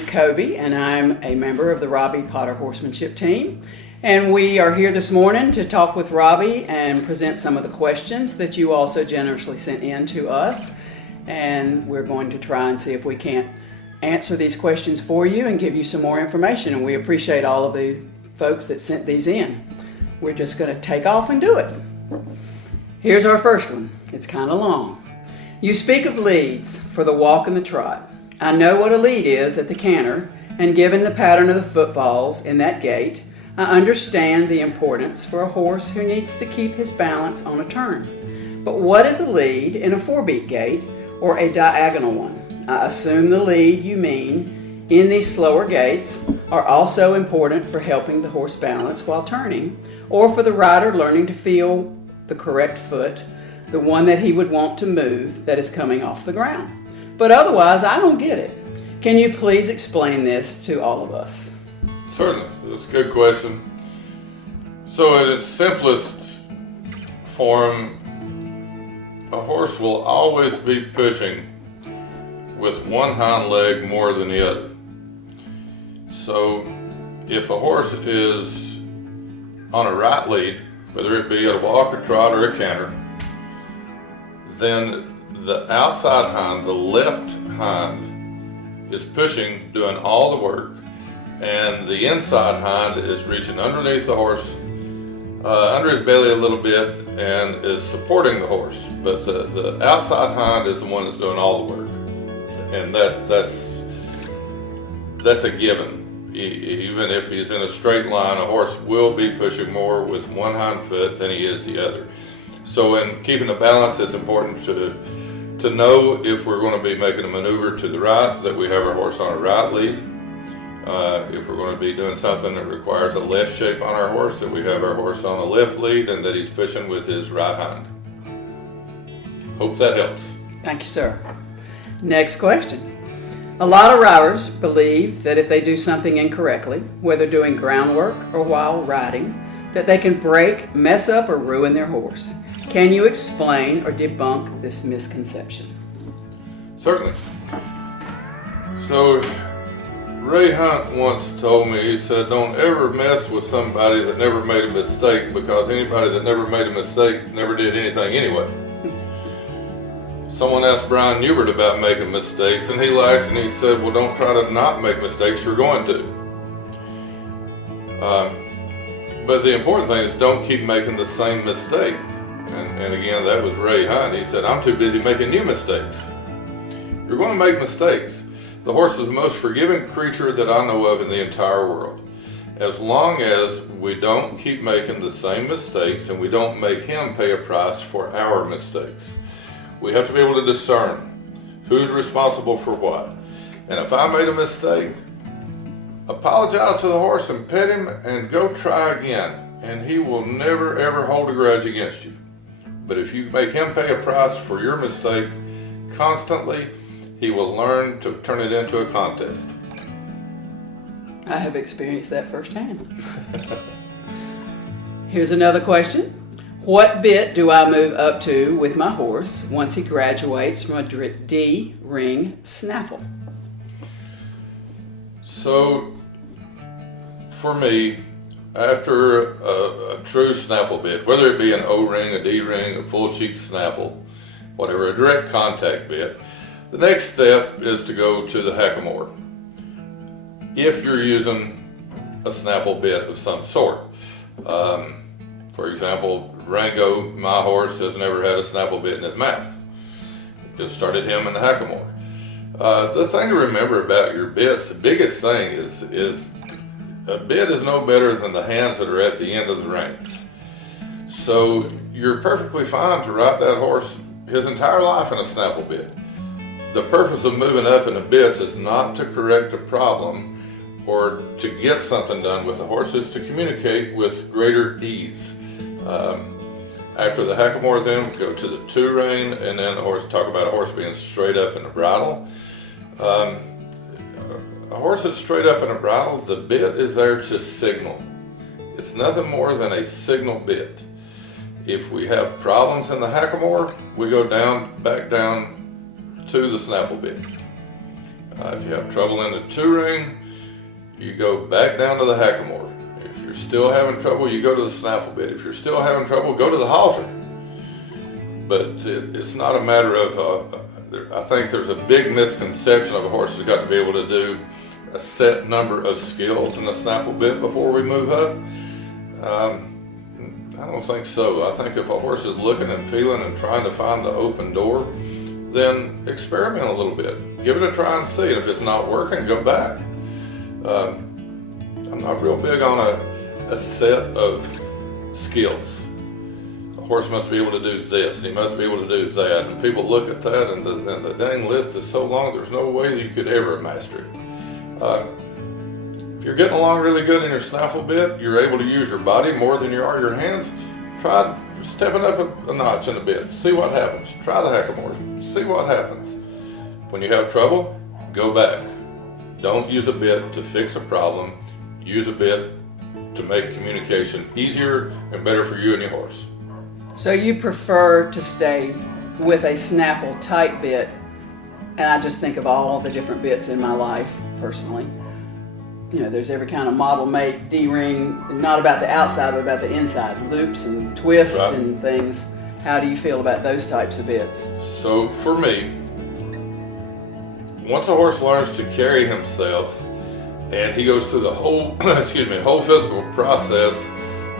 is Kobe, and I'm a member of the Robbie Potter Horsemanship team. And we are here this morning to talk with Robbie and present some of the questions that you also generously sent in to us. And we're going to try and see if we can't answer these questions for you and give you some more information. And we appreciate all of the folks that sent these in. We're just going to take off and do it. Here's our first one. It's kind of long. You speak of leads for the walk and the trot. I know what a lead is at the canter, and given the pattern of the footfalls in that gait, I understand the importance for a horse who needs to keep his balance on a turn. But what is a lead in a 4-beat gait or a diagonal one? I assume the lead you mean in these slower gaits are also important for helping the horse balance while turning, or for the rider learning to feel the correct foot, the one that he would want to move that is coming off the ground. But otherwise, I don't get it. Can you please explain this to all of us? Certainly. That's a good question. So in its simplest form, a horse will always be pushing with one hind leg more than the other. So if a horse is on a right lead, whether it be a walk, a trot, or a canter, then the outside hind, the left hind, is pushing, doing all the work, and the inside hind is reaching underneath the horse, under his belly a little bit, and is supporting the horse. But the outside hind is the one that's doing all the work, and that's a given. Even if he's in a straight line, a horse will be pushing more with one hind foot than he is the other. So in keeping the balance, it's important to know if we're going to be making a maneuver to the right, that we have our horse on a right lead. If we're going to be doing something that requires a left shape on our horse, that we have our horse on a left lead and that he's pushing with his right hind. Hope that helps. Thank you, sir. Next question. A lot of riders believe that if they do something incorrectly, whether doing groundwork or while riding, that they can break, mess up, or ruin their horse. Can you explain or debunk this misconception? Certainly. So Ray Hunt once told me, he said, don't ever mess with somebody that never made a mistake, because anybody that never made a mistake never did anything anyway. Someone asked Brian Newbert about making mistakes, and he laughed and he said, well, don't try to not make mistakes, you're going to. But the important thing is don't keep making the same mistake. And again, that was Ray Hunt. He said, I'm too busy making new mistakes. You're going to make mistakes. The horse is the most forgiving creature that I know of in the entire world. As long as we don't keep making the same mistakes and we don't make him pay a price for our mistakes. We have to be able to discern who's responsible for what. And if I made a mistake, apologize to the horse and pet him and go try again. And he will never ever hold a grudge against you. But if you make him pay a price for your mistake constantly, he will learn to turn it into a contest. I have experienced that firsthand. Here's another question. What bit do I move up to with my horse once he graduates from a D-ring snaffle? So, for me, after a true snaffle bit, whether it be an O-ring, a D-ring, a full cheek snaffle, whatever, a direct contact bit, the next step is to go to the hackamore. If you're using a snaffle bit of some sort. For example, Rango, my horse, has never had a snaffle bit in his mouth. Just started him in the hackamore. The thing to remember about your bits, the biggest thing is a bit is no better than the hands that are at the end of the reins. So you're perfectly fine to ride that horse his entire life in a snaffle bit. The purpose of moving up in the bits is not to correct a problem or to get something done with the horse, is to communicate with greater ease. After the hackamore, then go to the 2-rein, and then the horse, talk about a horse being straight up in the bridle. A horse that's straight up in the bridle, the bit is there to signal. It's nothing more than a signal bit. If we have problems in the hackamore, we go back down to the snaffle bit. If you have trouble in the two-ring, you go back down to the hackamore. If you're still having trouble, you go to the snaffle bit. If you're still having trouble, go to the halter. But it's not a matter of, I think there's a big misconception of a horse has got to be able to do a set number of skills in the snaffle bit before we move up. I don't think so. I think if a horse is looking and feeling and trying to find the open door, then experiment a little bit. Give it a try and see. And if it's not working, go back. I'm not real big on a set of skills. A horse must be able to do this. He must be able to do that. And people look at that, and the dang list is so long, there's no way that you could ever master it. If you're getting along really good in your snaffle bit, you're able to use your body more than you are your hands, try stepping up a notch in the bit. See what happens. Try the hackamore. See what happens. When you have trouble, go back. Don't use a bit to fix a problem. Use a bit to make communication easier and better for you and your horse. So you prefer to stay with a snaffle type bit, and I just think of all the different bits in my life personally. You know, there's every kind of model make, D-ring, not about the outside, but about the inside, loops and twists Right. and things. How do you feel about those types of bits? So for me, once a horse learns to carry himself and he goes through the whole, whole physical process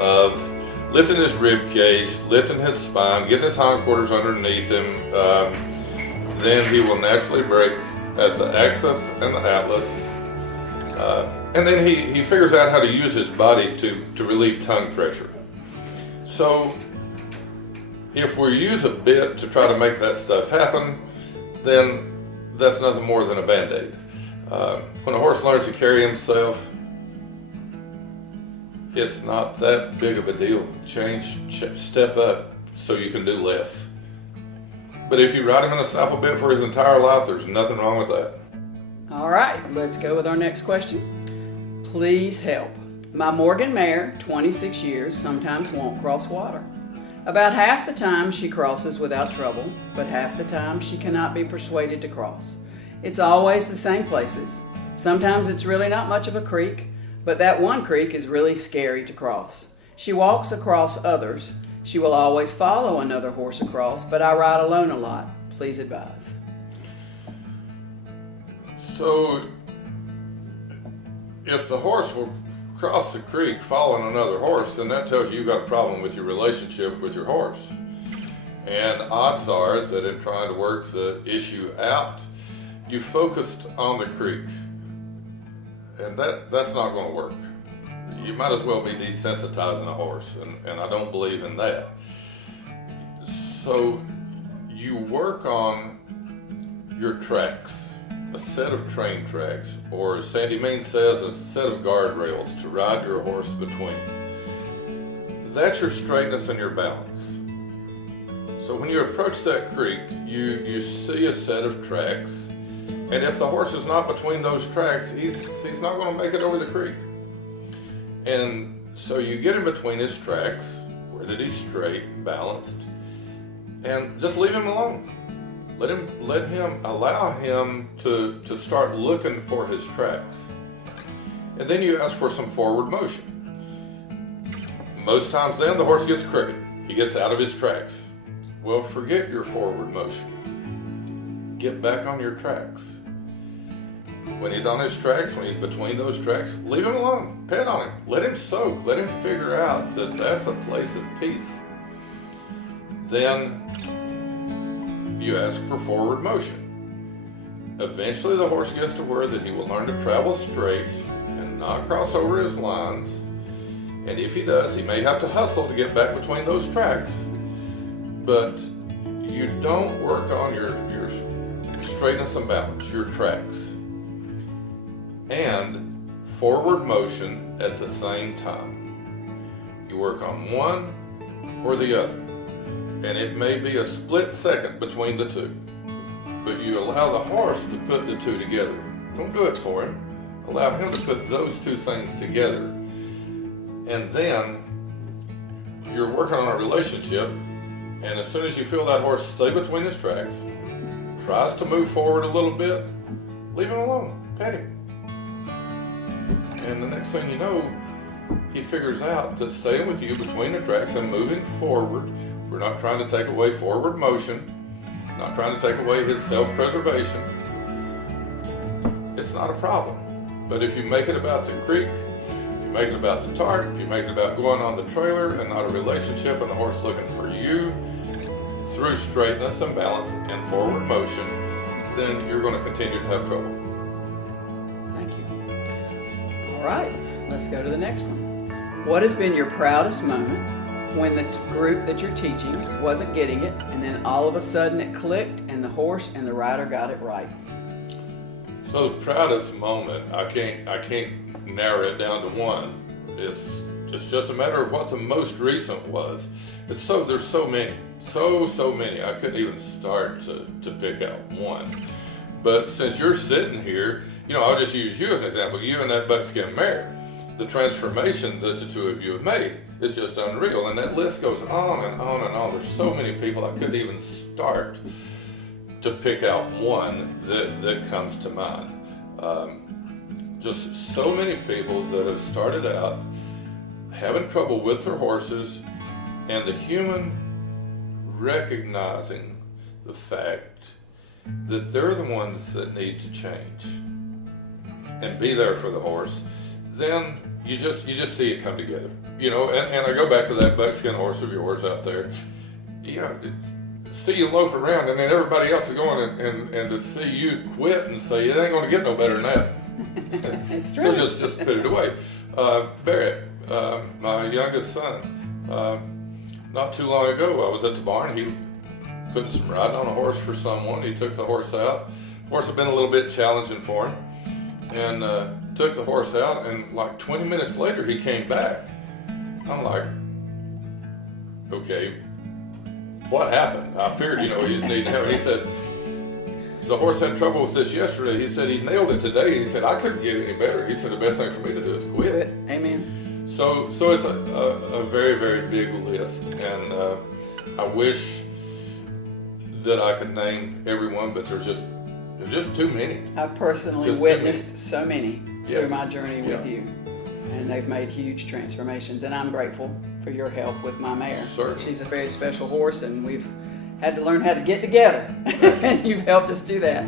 of lifting his rib cage, lifting his spine, getting his hindquarters underneath him, then he will naturally break at the axis and the atlas. And then he figures out how to use his body to relieve tongue pressure. So if we use a bit to try to make that stuff happen, then that's nothing more than a Band-Aid. When a horse learns to carry himself, it's not that big of a deal. Step up so you can do less. But if you ride him in a snaffle bit for his entire life, there's nothing wrong with that. All right, let's go with our next question. Please help. My Morgan mare, 26 years, sometimes won't cross water. About half the time she crosses without trouble, but half the time she cannot be persuaded to cross. It's always the same places. Sometimes it's really not much of a creek, but that one creek is really scary to cross. She walks across others. She will always follow another horse across, but I ride alone a lot. Please advise. So, if the horse will cross the creek following another horse, then that tells you you've got a problem with your relationship with your horse. And odds are that in trying to work the issue out, you focused on the creek. And that's not going to work. You might as well be desensitizing a horse, and I don't believe in that. So, you work on your tracks. A set of train tracks, or as Sandy Mean says, a set of guardrails to ride your horse between. That's your straightness and your balance. So when you approach that creek, you see a set of tracks, and if the horse is not between those tracks, he's not going to make it over the creek. And so you get in between his tracks, where that he's straight and balanced, and just leave him alone. Allow him to start looking for his tracks. And then you ask for some forward motion. Most times then the horse gets crooked. He gets out of his tracks. Well, forget your forward motion. Get back on your tracks. When he's on his tracks, when he's between those tracks, leave him alone. Pet on him. Let him soak. Let him figure out that that's a place of peace. Then you ask for forward motion. Eventually the horse gets to where that he will learn to travel straight and not cross over his lines. And if he does, he may have to hustle to get back between those tracks. But you don't work on your straightness and balance, your tracks. And forward motion at the same time. You work on one or the other. And it may be a split second between the two. But you allow the horse to put the two together. Don't do it for him. Allow him to put those two things together. And then you're working on a relationship, and as soon as you feel that horse stay between his tracks, tries to move forward a little bit, Leave him alone. Pet him. And the next thing you know, he figures out that staying with you between the tracks and moving forward, we're not trying to take away forward motion, not trying to take away his self-preservation. It's not a problem. But if you make it about the creek, if you make it about the tarp, if you make it about going on the trailer and not a relationship and the horse looking for you through straightness and balance and forward motion, then you're going to continue to have trouble. Thank you. All right, let's go to the next one. What has been your proudest moment when the group that you're teaching wasn't getting it, and then all of a sudden it clicked and the horse and the rider got it right? So the proudest moment, I can't narrow it down to one. It's just a matter of what the most recent was. There's so many, so many. I couldn't even start to pick out one. But since you're sitting here, I'll just use you as an example. You and that buckskin mare, the transformation that the two of you have made is just unreal. And that list goes on and on and on. There's so many people I couldn't even start to pick out one that comes to mind. Just so many people that have started out having trouble with their horses, and the human recognizing the fact that they're the ones that need to change and be there for the horse, then you just see it come together. And I go back to that buckskin horse of yours out there. See you loaf around, and then everybody else is going, and to see you quit and say it ain't going to get no better than that. It's true. So just put it away. Barrett, my youngest son, not too long ago, I was at the barn. He putting some riding on a horse for someone. He took the horse out. The horse had been a little bit challenging for him, and took the horse out. And like 20 minutes later, he came back. I'm like, okay. What happened? I figured, he's needing help. He said, the horse had trouble with this yesterday. He said he nailed it today. He said, I couldn't get any better. He said, the best thing for me to do is quit. Amen. So it's a very, very big list. And I wish that I could name everyone, but there's just too many. I've personally witnessed so many through my journey with you. And they've made huge transformations. And I'm grateful for your help with my mare. Certainly. She's a very special horse, and we've had to learn how to get together. And you've helped us do that.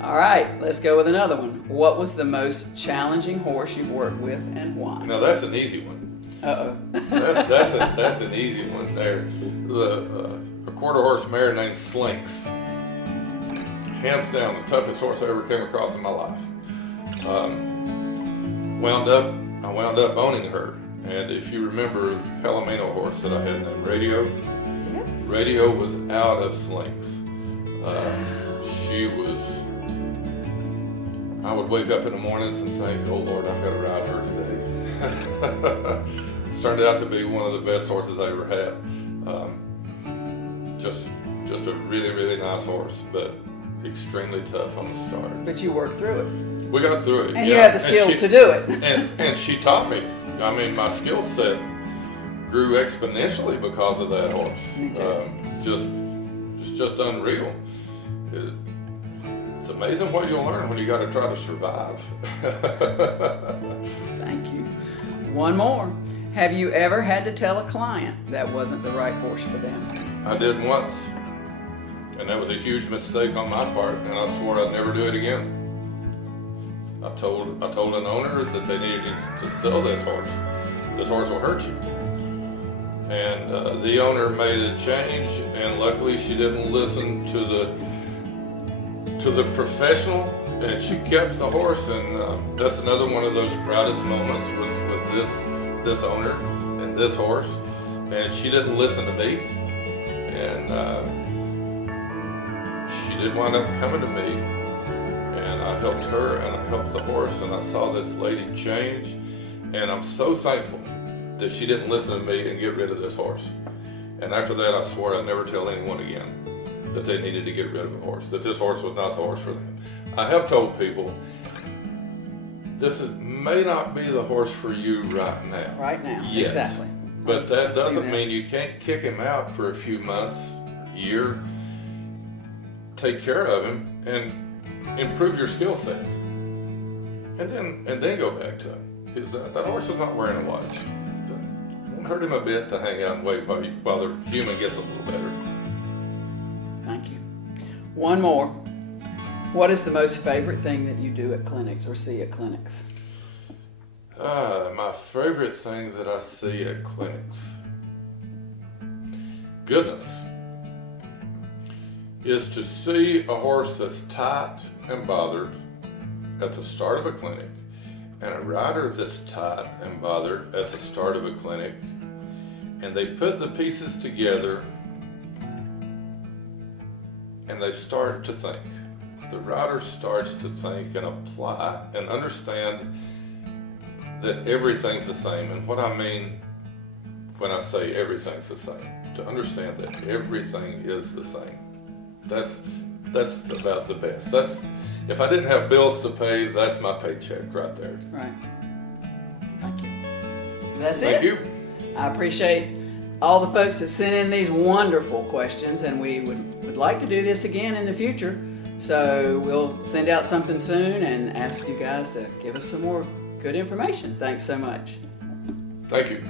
All right, let's go with another one. What was the most challenging horse you've worked with, and why? Now that's an easy one. Uh-oh. that's an easy one there. A quarter horse mare named Slinks. Hands down, the toughest horse I ever came across in my life. I wound up owning her. And if you remember the Palomino horse that I had named Radio, Yes. Radio was out of Slinks. She was, I would wake up in the mornings and think, oh Lord, I've got to ride her today. It turned out to be one of the best horses I ever had. Just a really, really nice horse, but extremely tough on the start. But you worked through it. We got through it. And you have the skills to do it. and she taught me. I mean, my skill set grew exponentially because of that horse. Me too. Just unreal. It's amazing what you'll learn when you got to try to survive. Thank you. One more. Have you ever had to tell a client that wasn't the right horse for them? I did once, and that was a huge mistake on my part, and I swore I'd never do it again. I told an owner that they needed to sell this horse. This horse will hurt you. And the owner made a change, and luckily she didn't listen to the professional, and she kept the horse. And that's another one of those proudest moments was this owner and this horse. And she didn't listen to me, and she did wind up coming to me. And I helped her, and I helped the horse, and I saw this lady change, and I'm so thankful that she didn't listen to me and get rid of this horse. And after that, I swore I'd never tell anyone again that they needed to get rid of a horse, that this horse was not the horse for them. I have told people, may not be the horse for you right now. Right now, Yes. exactly. But that I've seen doesn't that. mean you can't kick him out for a few months, year, take care of him, and improve your skill set, and then go back to him. That horse is not wearing a watch. It won't hurt him a bit to hang out and wait while the human gets a little better. Thank you. One more. What is the most favorite thing that you do at clinics or see at clinics? My favorite thing that I see at clinics, goodness, is to see a horse that's tight and bothered at the start of a clinic, and a rider that's tight and bothered at the start of a clinic, and they put the pieces together and they start to think. The rider starts to think and apply and understand that everything's the same. And what I mean when I say everything's the same, to understand that everything is the same. That's about the best. If I didn't have bills to pay, that's my paycheck right there. Right. Thank you. That's Thank it. you. I appreciate all the folks that sent in these wonderful questions, and we would like to do this again in the future. So we'll send out something soon and ask you guys to give us some more good information. Thanks so much. Thank you.